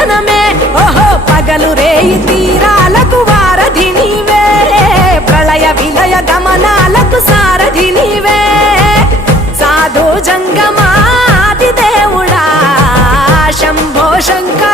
చల్లదనమే ఓహో పగలు రేయి తీరాలకు వారధి నీవే ప్రళయ విలయ గమనాలకు సారథి నీవే సాధు జంగమాది దేవుడా శంభో శంకర